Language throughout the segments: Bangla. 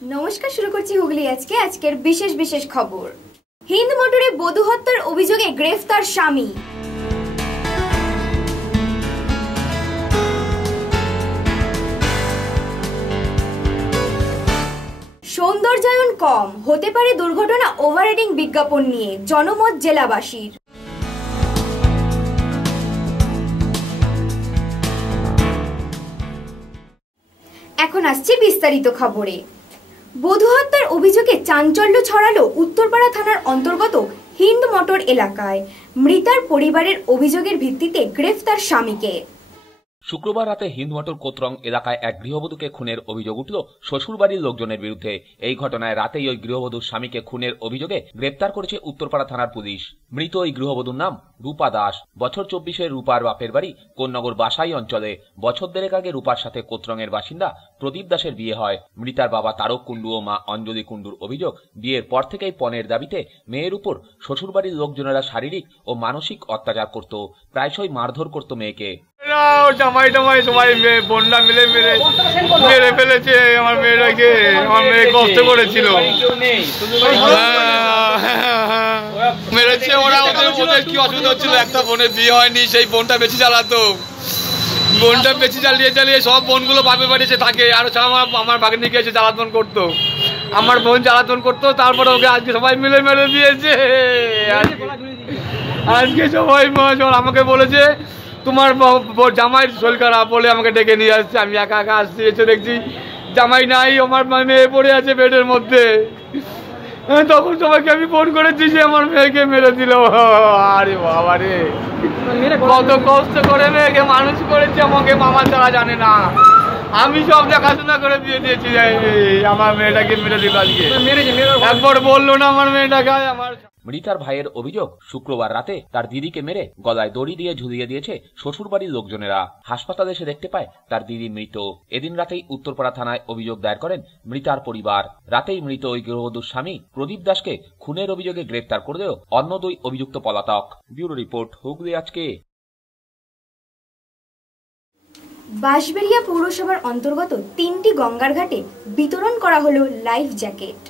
নমস্কার, শুরু করছি হুগলি আজকের বিশেষ খবর। হিন্দ মোটরে বধূ হত্যার অভিযোগে গ্রেফতার স্বামী। সৌন্দর্যায়ন কম হতে পারে দুর্ঘটনা, ওভাররেটিং বিজ্ঞাপন নিয়ে জনমত জেলাবাসীর। এখন আসছে বিস্তারিত খবরে। বধূ হত্যার অভিযোগে চাঞ্চল্য ছড়ালো উত্তরপাড়া থানার অন্তর্গত হিন্দ মোটর এলাকায়। মৃতার পরিবারের অভিযোগের ভিত্তিতে গ্রেফতার স্বামীকে। শুক্রবার রাতে হিন্দ মোটর কোতরং এলাকায় এক গৃহবধূকে খুনের অভিযোগ উঠল শ্বশুরবাড়ির লোকজনের বিরুদ্ধে। এই ঘটনায় রাতেই ওই গৃহবধূর স্বামীকে খুনের অভিযোগে গ্রেপ্তার করেছে উত্তরপাড়া থানার পুলিশ। মৃত ওই গৃহবধূর নাম রূপা দাস। বছর 24-এর রূপার বাপের বাড়ি কোন্নগর বাসাই অঞ্চলে। বছর দেড়েক আগে রূপার সাথে কোতরঙের বাসিন্দা প্রদীপ দাসের বিয়ে হয়। মৃতার বাবা তারক কুণ্ডু ও মা অঞ্জলি কুণ্ডুর অভিযোগ, বিয়ের পর থেকেই পণের দাবিতে মেয়ের উপর শ্বশুরবাড়ির লোকজনেরা শারীরিক ও মানসিক অত্যাচার করত, প্রায়শই মারধর করত মেয়েকে। জামাই সবাই বোনরা মিলে মেরে ফেলেছে আমার মেয়েটাকে। আমার মেয়ে কষ্ট করেছিল, মেরেছে ওরা। ওদের কি অসুবিধা হচ্ছিল, একটা বোনের বিয়ে হয়নি, সেই বোনটা বেশি চালাতো। বোনটা বেশি চালিয়ে সব বোনগুলো বাপের বাড়িতে থাকে। আর আমার ভাগ্নিকে এসে জ্বালাতন করতো, আমার বোন জ্বালাতন করতো। তারপরে ওকে আজকে সবাই মিলে মেরে দিয়েছে। আজকে সবাই আমাকে বলেছে তোমার জামাই শরীর খারাপ বলে আমাকে ডেকে নিয়ে আসছে। আমি একা আসছি, এসে দেখছি জামাই নাই, আমার মেয়ে পড়ে আছে বেডের মধ্যে। তখন সবাইকে আমি ফোন করেছি, যে আমার মেয়েকে মেরে দিল। আরে বাবা রে, কত কষ্ট করে মেয়েকে মানুষ করেছে, আমাকে মামা ছাড়া জানে না। আমি সব দেখাশোনা করে দিয়ে দিয়েছি, আমার মেয়েটাকে মেরে দিল আজকে। একবার বললো না আমার মেয়েটাকে। আমার মৃতার ভাইয়ের অভিযোগ, শুক্রবার রাতে তার দিদিকে মেরে গলায় দড়ি দিয়ে ঝুলিয়ে দিয়েছে শ্বশুরবাড়ির লোকজনেরা। হাসপাতালে এসে দেখতে পায় তার দিদি মৃত। এদিন রাতেই উত্তরপাড়া থানায় অভিযোগ দায়ের করেন মৃতার পরিবার। রাতেই মৃত ওই গৃহবধূর স্বামী প্রদীপ দাসকে খুনের অভিযোগে গ্রেফতার করলেও অন্য দুই অভিযুক্ত পলাতক। ব্যুরো রিপোর্ট, হুগলি আজকে। বাঁশবেড়িয়া পৌরসভার অন্তর্গত 3টি গঙ্গার ঘাটে বিতরণ করা হলো লাইফ জ্যাকেট।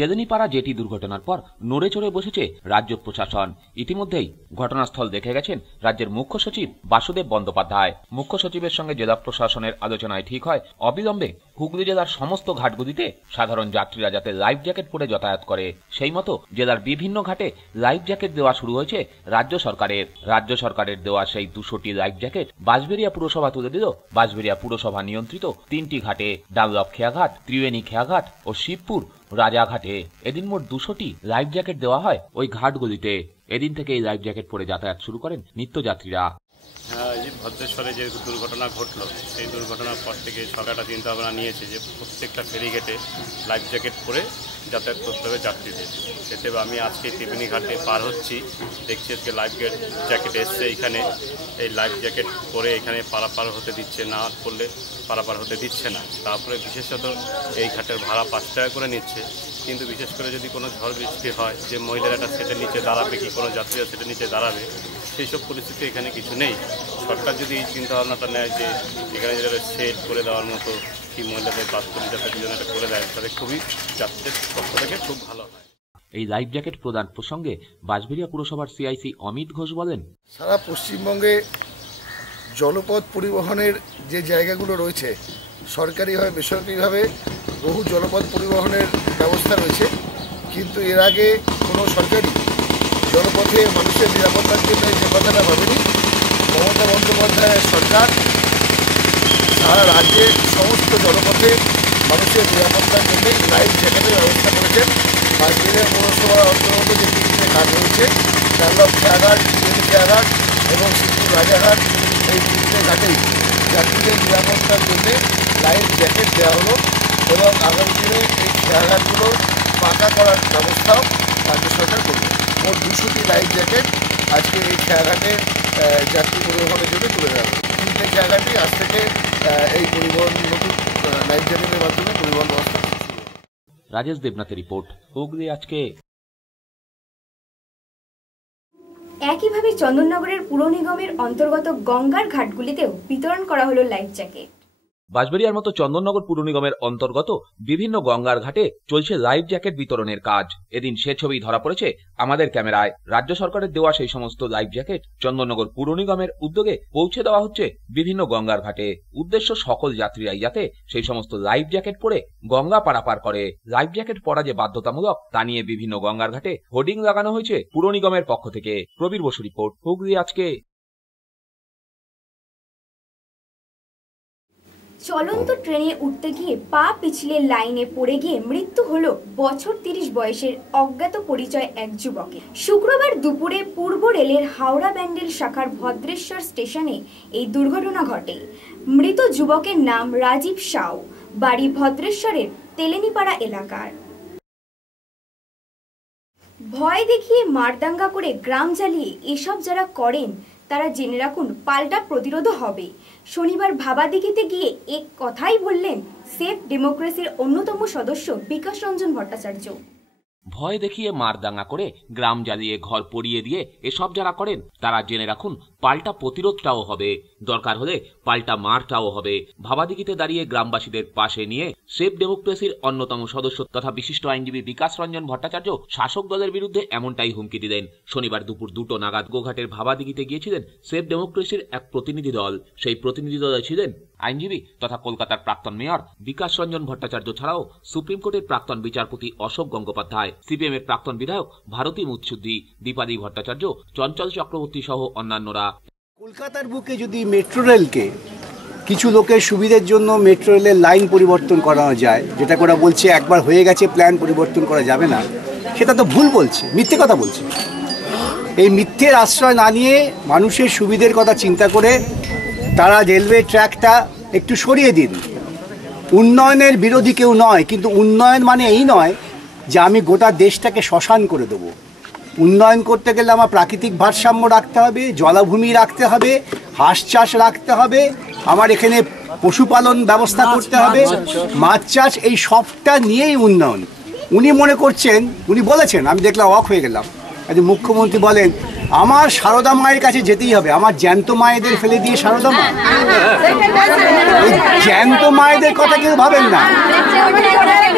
তেদেনীপাড়া জেটি দুর্ঘটনার পর নড়ে চড়ে বসেছে রাজ্য প্রশাসন। ইতিমধ্যেই ঘটনাস্থল দেখে গেছেন রাজ্যের মুখ্য সচিব বাসুদেব বন্দ্যোপাধ্যায়। মুখ্য সচিবের সঙ্গে জেলা প্রশাসনের আলোচনায় ঠিক হয় অবিলম্বে হুগলি জেলার সমস্ত ঘাটগুলিতে সাধারণ যাত্রীরা যাতে লাইফ জ্যাকেট পরে যাতায়াত করে, সেই মতো জেলার বিভিন্ন ঘাটে লাইফ জ্যাকেট দেওয়া শুরু হয়েছে রাজ্য সরকারের। রাজ্য সরকারের দেওয়া সেই 200টি লাইফ জ্যাকেট বাঁশবেড়িয়া পুরসভা তুলে দিল বাঁশবেড়িয়া পুরসভা নিয়ন্ত্রিত 3টি ঘাটে, ডানলপ খেয়াঘাট, ত্রিবেণী খেয়াঘাট ও শিবপুর রাজাঘাটে। এদিন মোট 200টি লাইফ জ্যাকেট দেওয়া হয় ওই ঘাটগুলিতে। এদিন থেকে এই লাইফ জ্যাকেট পরে যাতায়াত শুরু করেন নিত্যযাত্রীরা। ভদ্রেশ্বরে যে দুর্ঘটনা ঘটলো, সেই দুর্ঘটনার পর থেকে সরকারটা চিন্তা ভাবনা নিয়েছে যে প্রত্যেকটা ফেরিঘাটে লাইফ জ্যাকেট পরে যাতায়াত করতে হবে যাত্রীদের। সেতে আমি আজকে ত্রিবেণী ঘাটে পার হচ্ছি, দেখছি আজকে লাইফ জ্যাকেট এসছে এখানে। এই লাইফ জ্যাকেট পরে এখানে পারাপার হতে দিচ্ছে না, করলে পারাপার হতে দিচ্ছে না। তারপরে বিশেষত এই ঘাটের ভাড়া 5 টাকা করে নিচ্ছে। কিন্তু বিশেষ করে যদি কোনো ঝড় বৃষ্টি হয়, যে মহিলারা সেটার নিচে দাঁড়াবে কি কোনো যাত্রীরা সেটার নিচে দাঁড়াবে, সেই সব পরিস্থিতি এখানে কিছু নেই। সরকার যদি এই চিন্তাভাবনাটা নেয় যে এখানে যারা সেট করে দেওয়ার মতো কি মহিলাদের বাসগুলি যাতে দুজনে করে দেয়, তাহলে খুবই যাত্রীদের পক্ষ থেকে খুব ভালো হয়। এই লাইফ জ্যাকেট প্রদান প্রসঙ্গে বাঁশবেড়িয়া পুরসভার সিআইসি অমিত ঘোষ বলেন, সারা পশ্চিমবঙ্গে জলপথ পরিবহনের যে জায়গাগুলো রয়েছে, সরকারিভাবে বেসরকারিভাবে বহু জলপথ পরিবহনের ব্যবস্থা রয়েছে, কিন্তু এর আগে কোনো সরকারি জলপথে মানুষের নিরাপত্তার জন্য যে কথাটা ভাবেনি। মমতা বন্দ্যোপাধ্যায়ের সরকার সারা রাজ্যে সমস্ত জলপথে মানুষের নিরাপত্তার জন্য লাইফ জ্যাকেটের ব্যবস্থা করেছেন। বাঁশবেড়িয়া পৌরসভার অন্তর্গত যে 3টে ঘাট রয়েছে, ডানলপ খেয়াঘাট, ত্রিবেণী খেয়াঘাট এবং শিবপুর রাজাঘাট, এই 3টে ঘাটেই যাত্রীদের নিরাপত্তার জন্য লাইফ জ্যাকেট দেওয়া হলো এবং আগামী দিনে এই খেয়াঘাটগুলো পাকা করার ব্যবস্থাও রাজ্য সরকার করবে। মোট 200টি লাইফ জ্যাকেট আজকে এই খেয়াঘাটে যাত্রী পরিবহনের জন্য তুলে দেওয়া হবে। 3টে খেয়াঘাটই আজ থেকে এই পরিবহন নতুন লাইফ জ্যাকেটের মাধ্যমে পরিবহন ব্যবস্থা। রাজেশ দেবনাথের রিপোর্ট, হুগলি আজকে। একইভাবে চন্দননগরের পুর নিগমের অন্তর্গত গঙ্গার ঘাটগুলিতেও বিতরণ করা হলো লাইফ জ্যাকেট। বাঁশবেড়িয়ার মতো চন্দননগর পুর নিগমের অন্তর্গত বিভিন্ন গঙ্গার ঘাটে চলছে লাইফ জ্যাকেট বিতরণের কাজ। এদিন সে ছবি ধরা পড়েছে আমাদের ক্যামেরায়। রাজ্য সরকারের দেওয়া সেই সমস্ত লাইফ জ্যাকেট চন্দননগর পুর নিগমের উদ্যোগে পৌঁছে দেওয়া হচ্ছে বিভিন্ন গঙ্গার ঘাটে। উদ্দেশ্য সকল যাত্রীরাই যাতে সেই সমস্ত লাইফ জ্যাকেট পরে গঙ্গা পারাপার করে। লাইফ জ্যাকেট পরা যে বাধ্যতামূলক তা নিয়ে বিভিন্ন গঙ্গার ঘাটে হোর্ডিং লাগানো হয়েছে পুর নিগমের পক্ষ থেকে। প্রবীর বসু রিপোর্ট, হুগলি আজকে। চলন্ত ট্রেনে উঠতে গিয়ে পা পিছলে লাইনে পড়ে গিয়ে মৃত্যু হলো বছর 30 বয়সের অজ্ঞাত পরিচয় এক যুবকের। শুক্রবার দুপুরে পূর্ব রেলের হাওড়া ব্যান্ডেল শাখার ভদ্রেশ্বর স্টেশনে এই দুর্ঘটনা ঘটে। মৃত যুবকের নাম রাজীব সাউ, বাড়ি ভদ্রেশ্বরের তেলেনিপাড়া এলাকার। ভয় দেখিয়ে মারদাঙ্গা করে গ্রাম জ্বালিয়ে এসব যারা করেন তারা জেনে রাখুন পাল্টা প্রতিরোধ হবে। শনিবার ভাবাদিঘিতে গিয়ে এক কথাই বললেন সেফ ডেমোক্রেসির অন্যতম সদস্য বিকাশ রঞ্জন ভট্টাচার্য। ভয় দেখিয়ে মারদাঙ্গা করে গ্রাম জ্বালিয়ে ঘর পড়িয়ে দিয়ে এসব যারা করেন তারা জেনে রাখুন পাল্টা প্রতিরোধটাও হবে, দরকার হলে পাল্টা মারটাও হবে। ভাবাদিঘিতে দাঁড়িয়ে গ্রামবাসীদের পাশে নিয়ে সেফ ডেমোক্রেসির অন্যতম সদস্য তথা বিশিষ্ট আইনজীবী বিকাশ রঞ্জন ভট্টাচার্য শাসক দলের বিরুদ্ধে এমনটাই হুমকি দিলেন। শনিবার দুপুর 2টো নাগাদ গোঘাটের ভাবাদিঘিতে গিয়েছিলেন সেফ ডেমোক্রেসির এক প্রতিনিধি দল। সেই প্রতিনিধি দলে ছিলেন আইনজীবী তথা কলকাতার প্রাক্তন মেয়র বিকাশ রঞ্জন ভট্টাচার্য ছাড়াও সুপ্রিম কোর্টের প্রাক্তন বিচারপতি অশোক গঙ্গোপাধ্যায়, সিপিএম এর প্রাক্তন বিধায়ক ভারতী মুৎসুদ্দি, দীপালি ভট্টাচার্য, চঞ্চল চক্রবর্তী সহ অন্যান্যরা। কলকাতার বুকে যদি মেট্রো রেলকে কিছু লোকের সুবিধার জন্য মেট্রো রেলের লাইন পরিবর্তন করানো যায়, যেটা ওরা বলছে একবার হয়ে গেছে প্ল্যান পরিবর্তন করা যাবে না, সেটা তো ভুল বলছে, মিথ্যে কথা বলছে। এই মিথ্যের আশ্রয় না নিয়ে মানুষের সুবিধের কথা চিন্তা করে তারা রেলওয়ে ট্র্যাকটা একটু সরিয়ে দিন। উন্নয়নের বিরোধী কেউ নয়, কিন্তু উন্নয়ন মানে এই নয় যে আমি গোটা দেশটাকে শ্মশান করে দেবো। উন্নয়ন করতে গেলে আমার প্রাকৃতিক ভারসাম্য রাখতে হবে, জলাভূমি রাখতে হবে, হাঁস চাষ রাখতে হবে, আমার এখানে পশুপালন ব্যবস্থা করতে হবে, মাছ চাষ, এই সবটা নিয়েই উন্নয়ন। উনি মনে করছেন, উনি বলেছেন, আমি দেখলাম অবাক হয়ে গেলাম, মুখ্যমন্ত্রী বলেন আমার সারদা মায়ের কাছে যেতেই হবে। আমার জ্যান্ত মায়েদের ফেলে দিয়ে সারদা মা, জ্যান্ত মায়েদের কথা কেউ ভাবেন না।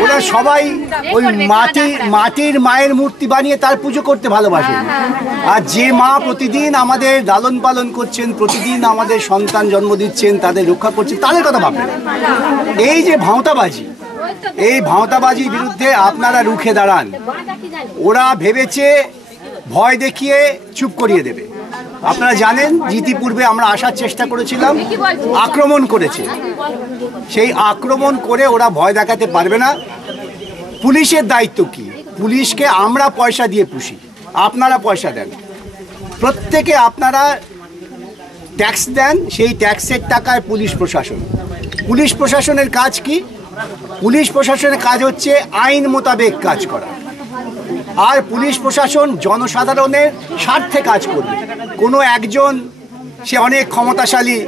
ওরা সবাই ওই মাটির মায়ের মূর্তি বানিয়ে তার পুজো করতে ভালোবাসেন। আর যে মা প্রতিদিন আমাদের লালন পালন করছেন, প্রতিদিন আমাদের সন্তান জন্ম দিচ্ছেন, তাদের রক্ষা করছেন, তাদের কথা ভাববেন। এই যে ভাঁওতাবাজি, এই ভাঁওতাবাজির বিরুদ্ধে আপনারা রুখে দাঁড়ান। ওরা ভেবেছে ভয় দেখিয়ে চুপ করিয়ে দেবে। আপনারা জানেন ইতিপূর্বে আমরা আসার চেষ্টা করেছিলাম, আক্রমণ করেছে। সেই আক্রমণ করে ওরা ভয় দেখাতে পারবে না। পুলিশের দায়িত্ব কি? পুলিশকে আমরা পয়সা দিয়ে পুষি, আপনারা পয়সা দেন, প্রত্যেকে আপনারা ট্যাক্স দেন, সেই ট্যাক্সের টাকায় পুলিশ প্রশাসন। পুলিশ প্রশাসনের কাজ কি? পুলিশ প্রশাসনের কাজ হচ্ছে আইন মোতাবেক কাজ করা। আর পুলিশ প্রশাসন জনসাধারণের স্বার্থে কাজ করবে। কোনো একজন সে অনেক ক্ষমতাশালী,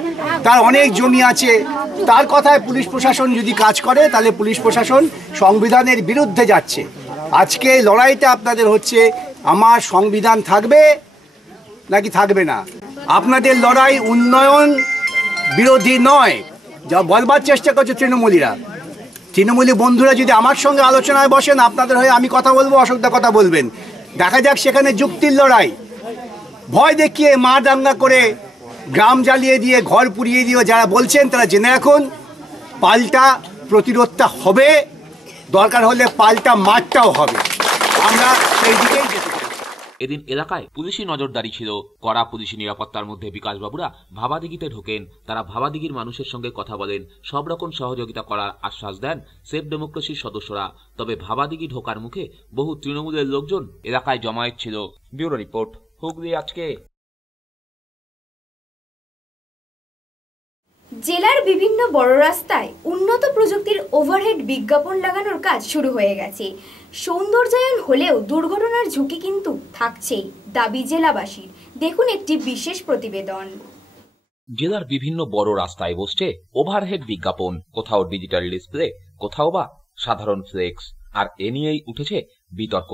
তার অনেক জমি আছে, তার কথায় পুলিশ প্রশাসন যদি কাজ করে তাহলে পুলিশ প্রশাসন সংবিধানের বিরুদ্ধে যাচ্ছে। আজকে লড়াইটা আপনাদের হচ্ছে আমার সংবিধান থাকবে নাকি থাকবে না। আপনাদের লড়াই উন্নয়ন বিরোধী নয়, যা বলবার চেষ্টা করছে তৃণমূলীরা। তৃণমূলী বন্ধুরা যদি আমার সঙ্গে আলোচনায় বসেন, আপনাদের হয়ে আমি কথা বলবো, অশোকদা কথা বলবেন, দেখা যাক সেখানে যুক্তির লড়াই। ভয় দেখিয়ে মারদাঙ্গা করে গ্রাম জ্বালিয়ে দিয়ে ঘর পুড়িয়ে দিয়ে যারা বলছেন তারা জেনে রাখুন পাল্টা প্রতিরোধটা হবে, দরকার হলে পাল্টা মারটাও হবে। আমরা সেই দিকেই যেতে চাই। এদিন এলাকায় পুলিশি নজরদারি ছিল। কড়া পুলিশি নিরাপত্তার মধ্যে বিকাশবাবুরা ভাবাদিঘিতে ঢোকেন। তারা ভাবাদিঘির মানুষের সঙ্গে কথা বলেন, সব রকম সহযোগিতা করার আশ্বাস দেন সেফ ডেমোক্রেসির সদস্যরা। তবে ভাবাদিঘি ঢোকার মুখে বহু তৃণমূলের লোকজন এলাকায় জমায়েত ছিল। ব্যুরো রিপোর্ট, হুগলি আজকে। জেলার বিভিন্ন বড় রাস্তায় উন্নত প্রযুক্তির ওভারহেড বিজ্ঞাপন লাগানোর কাজ শুরু হয়ে গেছে। সৌন্দর্যায়ন হলেও দুর্ঘটনার ঝুঁকি কিন্তু থাকছেই, দাবি জেলাবাসীর। দেখুন একটি বিশেষ প্রতিবেদন। জেলার বিভিন্ন বড় রাস্তায় বসছে ওভারহেড বিজ্ঞাপন, কোথাও ডিজিটাল ডিসপ্লে, কোথাও বা সাধারণ ফ্লেক্স। আর এ নিয়েই উঠেছে বিতর্ক।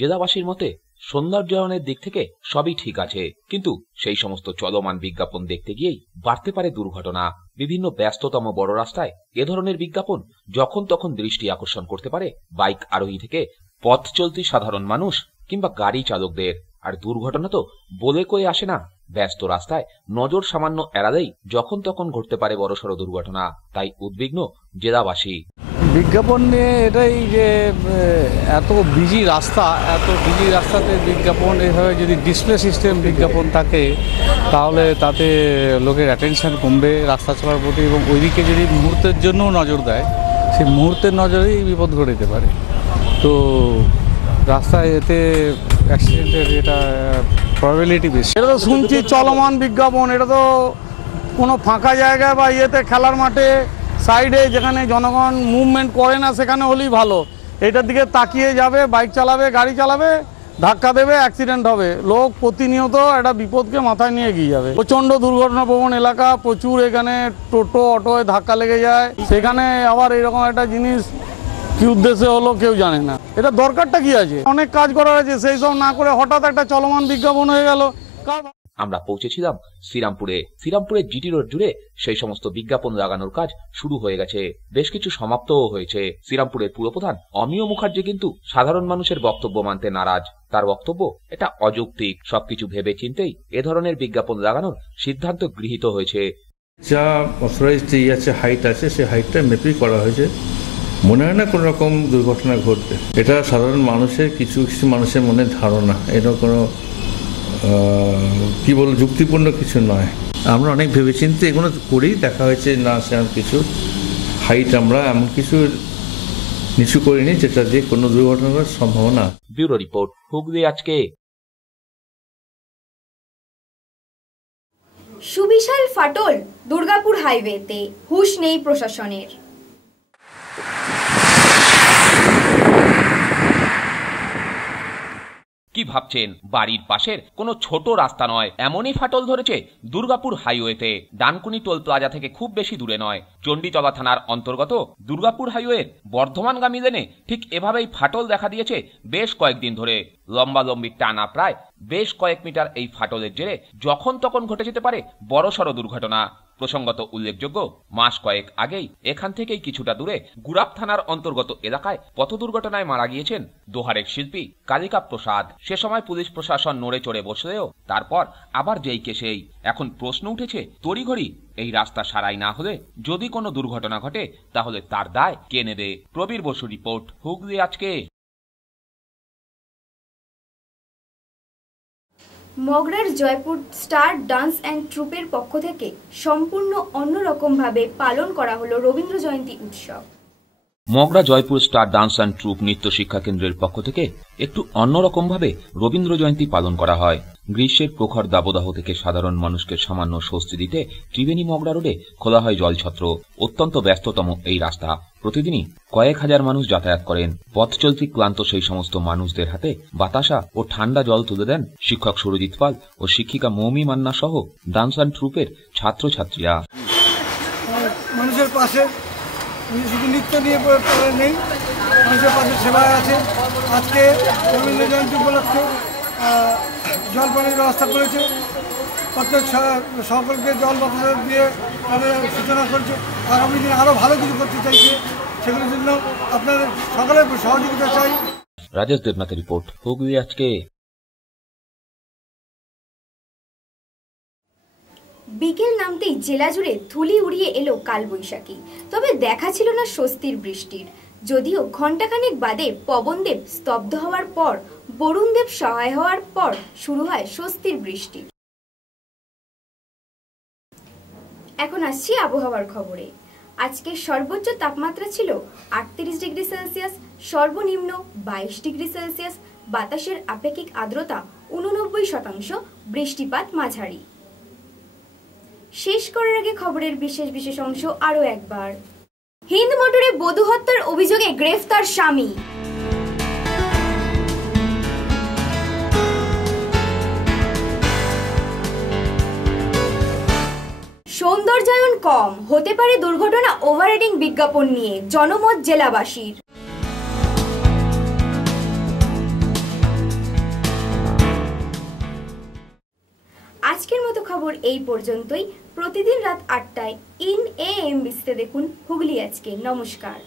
জেলাবাসীর মতে সৌন্দর্যায়নের দিক থেকে সবই ঠিক আছে, কিন্তু সেই সমস্ত চলমান বিজ্ঞাপন দেখতে গিয়েই বাড়তে পারে দুর্ঘটনা। বিভিন্ন ব্যস্ততম বড় রাস্তায় এ ধরনের বিজ্ঞাপন যখন তখন দৃষ্টি আকর্ষণ করতে পারে বাইক আরোহী থেকে পথ চলতি সাধারণ মানুষ কিংবা গাড়ি চালকদের। আর দুর্ঘটনা তো বলে কয়ে আসে না, ব্যস্ত রাস্তায় নজর সামান্য এড়ালেই যখন তখন ঘটতে পারে বড়সড় দুর্ঘটনা। তাই উদ্বিগ্ন জেলাবাসী। বিজ্ঞাপন নিয়ে এটাই যে এত বিজি রাস্তাতে বিজ্ঞাপন এভাবে যদি ডিসপ্লে সিস্টেম বিজ্ঞাপন থাকে তাহলে তাতে লোকের অ্যাটেনশন কমবে রাস্তা চলার প্রতি, এবং ওইদিকে যদি মুহূর্তের জন্যও নজর দেয় সেই মুহূর্তের নজরেই বিপদ ঘটতে পারে। তো রাস্তায় এতে অ্যাক্সিডেন্টের এটা প্রবাবিলিটি বেশি। এটা তো শুনছি চলমান বিজ্ঞাপন, এটা তো কোনো ফাঁকা জায়গায় বা ইয়েতে খেলার মাঠে সাইডে যেখানে জনগণ মুভমেন্ট করে না সেখানে হলেই ভালো। এটার দিকে তাকিয়ে যাবে, বাইক চালাবে, গাড়ি চালাবে, ধাক্কা দেবে, অ্যাক্সিডেন্ট হবে। লোক প্রতিনিয়ত একটা বিপদকে মাথায় নিয়ে এগিয়ে যাবে। প্রচণ্ড দুর্ঘটনাপ্রবণ এলাকা, প্রচুর এখানে টোটো অটোয় ধাক্কা লেগে যায়। সেখানে আবার এরকম একটা জিনিস কি উদ্দেশ্যে হলো কেউ জানে না। এটা দরকারটা কি আছে? অনেক কাজ করার আছে, সেই সব না করে হঠাৎ একটা চলমান বিজ্ঞাপন হয়ে গেল। আমরা পৌঁছেছিলাম শ্রীরামপুরে জিটি রোড জুড়ে সেই সমস্ত বিজ্ঞাপন লাগানোর কাজ শুরু হয়ে গেছে, বেশ কিছু সমাপ্তও হয়েছে। শ্রীরামপুরের পুরপ্রধান অমিয় মুখার্জি কিন্তু সাধারণ মানুষের বক্তব্য মানতে নারাজ। তার বক্তব্য এটা অযৌক্তিক, সবকিছু ভেবে চিন্তেই এ ধরনের বিজ্ঞাপন লাগানোর সিদ্ধান্ত গৃহীত হয়েছে। যা অথরাইজড আছে, হাইট আছে, সেই হাইটটা মেপেই করা হয়েছে। মনে হয় না কোনো রকম দুর্ঘটনা ঘটবে। এটা সাধারণ মানুষের কিছু মানুষের মনে ধারণা, এটা কোনো কি বল যুক্তিপূর্ণ কিছু নয়। আমরা অনেক ভেবেচিন্তে এগুলো করেই দেখা হয়েছে না, সেরকম কিছু হাইট আমরা এমন কিছু নিচু করিনি যেটা দিয়ে কোনো দুর্ঘটনার সম্ভাবনা। ব্যুরো রিপোর্ট, হুগলি আজকে। সুবিশাল ফাটল দুর্গাপুর হাইওয়েতে, হুঁশ নেই প্রশাসনের। কি ভাবছেন, বাড়ির পাশের কোনো ছোট রাস্তা নয়, এমনই ফাটল ধরেছে দুর্গাপুর হাইওয়েতে। ডানকুনি টোল প্লাজা থেকে খুব বেশি দূরে নয়, চণ্ডীতলা থানার অন্তর্গত দুর্গাপুর হাইওয়ের বর্ধমানগামী লেনে ঠিক এভাবেই ফাটল দেখা দিয়েছে বেশ কয়েকদিন ধরে। লম্বালম্বি টানা প্রায় বেশ কয়েক মিটার এই ফাটলের জেরে যখন তখন ঘটে যেতে পারে বড়সড় দুর্ঘটনা। প্রসঙ্গত উল্লেখযোগ্য, মাস কয়েক আগেই এখান থেকেই কিছুটা দূরে গুরাপ থানার অন্তর্গত এলাকায় পথ দুর্ঘটনায় মারা গিয়েছেন দোহারের শিল্পী কালিকা প্রসাদ। সে সময় পুলিশ প্রশাসন নড়ে চড়ে বসলেও তারপর আবার যেই কে সেই। এখন প্রশ্ন উঠেছে, তড়িঘড়ি এই রাস্তা সারাই না হলে যদি কোনো দুর্ঘটনা ঘটে তাহলে তার দায় কে নেবে? প্রবীর বসু রিপোর্ট, হুগলি আজকে। মগরার জয়পুর স্টার ডান্স অ্যান্ড ট্রুপের পক্ষ থেকে সম্পূর্ণ অন্যরকমভাবে পালন করা হলো রবীন্দ্র জয়ন্তী উৎসব। Magra Jaypur star dance and troupe নৃত্য শিক্ষা কেন্দ্রের পক্ষ থেকে একটু অন্যরকম ভাবে রবীন্দ্র জয়ন্তী পালন করা হয়। গ্রীষ্মের প্রখর দাবদাহ থেকে সাধারণ মানুষকে সামান্য স্বস্তি দিতে ত্রিবেণী মগরা রোডে খোলা হয় জলছত্র। অত্যন্ত ব্যস্ততম এই রাস্তা প্রতিদিনই কয়েক হাজার মানুষ যাতায়াত করেন। পথ চলতি ক্লান্ত সেই সমস্ত মানুষদের হাতে বাতাসা ও ঠান্ডা জল তুলে দেন শিক্ষক সুরজিৎ পাল ও শিক্ষিকা মৌমি মান্না সহ ডান্স অ্যান্ড ট্রুপের ছাত্রছাত্রীরা। মানুষের পাশে শুধু নৃত্য নিয়ে নেই, মানুষের পাশে সেবায় আছে। আজকে রবীন্দ্র জয়ন্তী উপলক্ষে জলপানির ব্যবস্থা করেছে, প্রত্যেক সকলকে জল বাতাসা দিয়ে তাদের সূচনা করেছে। আগামী দিনে আরও ভালো কিছু করতে চাইছে, সেগুলোর জন্য আপনাদের সকলের সহযোগিতা চাই। রাজেশ দেবনাথের রিপোর্ট, হুগলি আজকে। বিকেল নামতেই জেলা জুড়ে ধুলি উড়িয়ে এলো কালবৈশাখী, তবে দেখা ছিল না স্বস্তির বৃষ্টির। যদিও ঘণ্টাখানেক বাদে পবনদেব স্তব্ধ হওয়ার পর বরুণদেব সহায় হওয়ার পর শুরু হয় স্বস্তির বৃষ্টি। এখন আসছি আবহাওয়ার খবরে। আজকের সর্বোচ্চ তাপমাত্রা ছিল 38 ডিগ্রি সেলসিয়াস, সর্বনিম্ন 22 ডিগ্রি সেলসিয়াস। বাতাসের আপেক্ষিক আর্দ্রতা 89%, বৃষ্টিপাত মাঝারি। শেষ করার আগে খবরের বিশেষ অংশ আরো একবার। হিন্দ মোটরে বধূ হত্যার অভিযোগে গ্রেফতার স্বামী। সৌন্দর্যায়ন কম হতে পারে দুর্ঘটনা ওভাররাইডিং বিজ্ঞাপন নিয়ে জনমত জেলাবাসীর। আজকের মতো খবর এই পর্যন্তই। প্রতিদিন রাত 8টায় ইন এএমবিসিতে দেখুন হুগলি আজকে। নমস্কার।